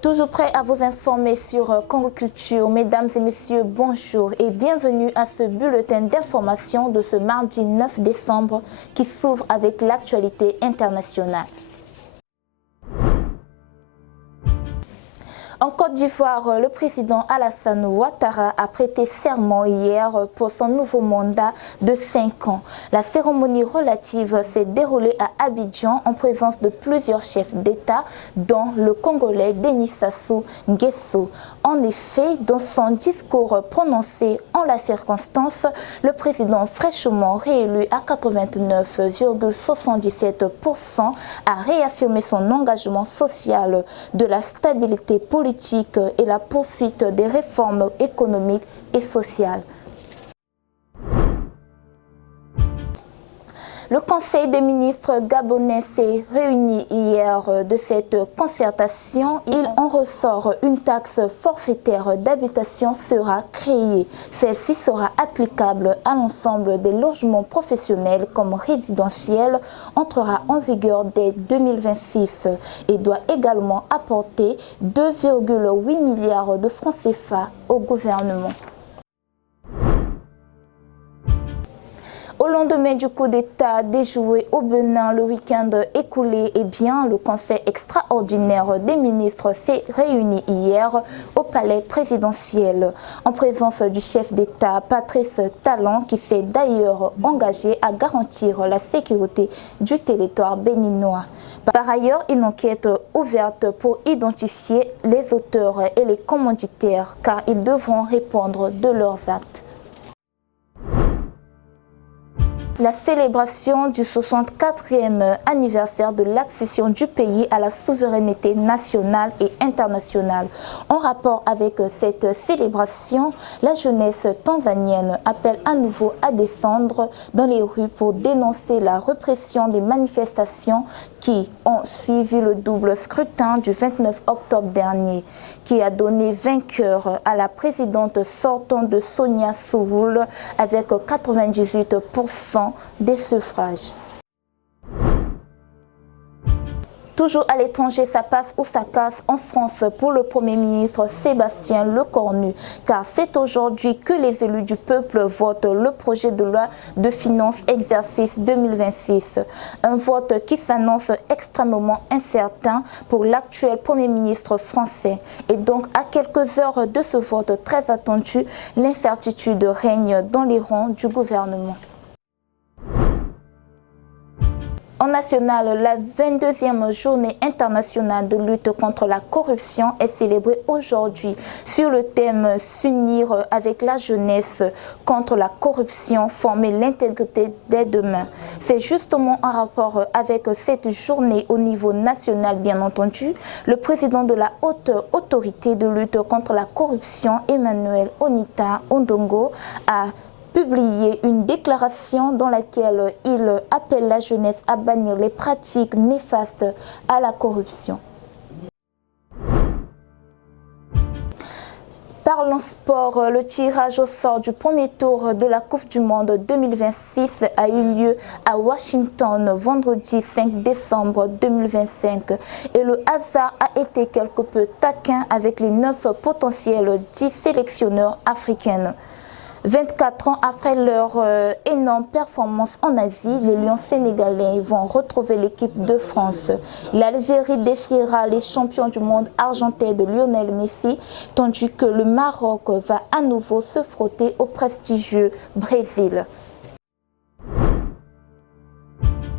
Toujours prêt à vous informer sur Congo Culture. Mesdames et messieurs, bonjour et bienvenue à ce bulletin d'information de ce mardi 9 décembre qui s'ouvre avec l'actualité internationale. En Côte d'Ivoire, le président Alassane Ouattara a prêté serment hier pour son nouveau mandat de 5 ans. La cérémonie relative s'est déroulée à Abidjan en présence de plusieurs chefs d'État, dont le Congolais Denis Sassou Nguesso. En effet, dans son discours prononcé en la circonstance, le président fraîchement réélu à 89,77% a réaffirmé son engagement social de la stabilité politique et la poursuite des réformes économiques et sociales. Le Conseil des ministres gabonais s'est réuni hier de cette concertation. Il en ressort une taxe forfaitaire d'habitation sera créée. Celle-ci sera applicable à l'ensemble des logements professionnels comme résidentiels, entrera en vigueur dès 2026 et doit également apporter 2,8 milliards de francs CFA au gouvernement. Au lendemain du coup d'État déjoué au Bénin le week-end écoulé, le Conseil extraordinaire des ministres s'est réuni hier au palais présidentiel en présence du chef d'État Patrice Talon qui s'est d'ailleurs engagé à garantir la sécurité du territoire béninois. Par ailleurs, une enquête ouverte pour identifier les auteurs et les commanditaires car ils devront répondre de leurs actes. La célébration du 64e anniversaire de l'accession du pays à la souveraineté nationale et internationale. En rapport avec cette célébration, la jeunesse tanzanienne appelle à nouveau à descendre dans les rues pour dénoncer la répression des manifestations qui ont suivi le double scrutin du 29 octobre dernier, qui a donné vainqueur à la présidente sortante de Sonia Soul avec 98% des suffrages. Toujours à l'étranger, ça passe ou ça casse en France pour le Premier ministre Sébastien Lecornu, car c'est aujourd'hui que les élus du peuple votent le projet de loi de finances exercice 2026. Un vote qui s'annonce extrêmement incertain pour l'actuel Premier ministre français. Et donc, à quelques heures de ce vote très attendu, l'incertitude règne dans les rangs du gouvernement. En national, la 22e journée internationale de lutte contre la corruption est célébrée aujourd'hui sur le thème « S'unir avec la jeunesse contre la corruption, former l'intégrité dès demain ». C'est justement en rapport avec cette journée au niveau national, bien entendu. Le président de la haute autorité de lutte contre la corruption, Emmanuel Onita Ondongo, a publié une déclaration dans laquelle il appelle la jeunesse à bannir les pratiques néfastes à la corruption. Parlons sport, le tirage au sort du premier tour de la Coupe du Monde 2026 a eu lieu à Washington vendredi 5 décembre 2025 et le hasard a été quelque peu taquin avec les 9 potentiels 10 sélectionneurs africains. 24 ans après leur énorme performance en Asie, les Lions sénégalais vont retrouver l'équipe de France. L'Algérie défiera les champions du monde argentais de Lionel Messi, tandis que le Maroc va à nouveau se frotter au prestigieux Brésil.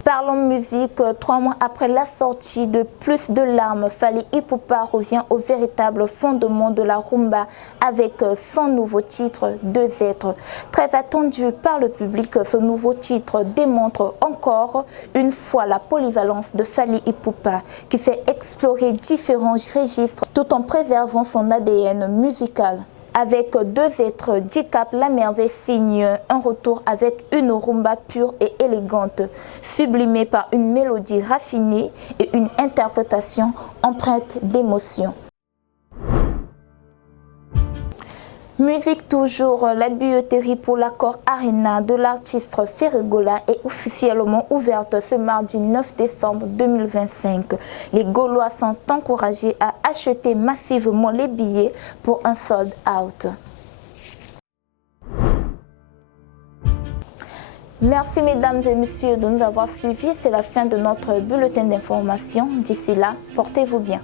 Parlons musique, 3 mois après la sortie de Plus de larmes, Fally Ipupa revient au véritable fondement de la rumba avec son nouveau titre 2 êtres. Très attendu par le public, ce nouveau titre démontre encore une fois la polyvalence de Fally Ipupa qui sait explorer différents registres tout en préservant son ADN musical. Avec 2 êtres, Dicap la merveille signe un retour avec une rumba pure et élégante, sublimée par une mélodie raffinée et une interprétation empreinte d'émotion. Musique toujours, la billetterie pour l'accord Arena de l'artiste Ferregola est officiellement ouverte ce mardi 9 décembre 2025. Les Gaulois sont encouragés à acheter massivement les billets pour un sold out. Merci mesdames et messieurs de nous avoir suivis. C'est la fin de notre bulletin d'information. D'ici là, portez-vous bien.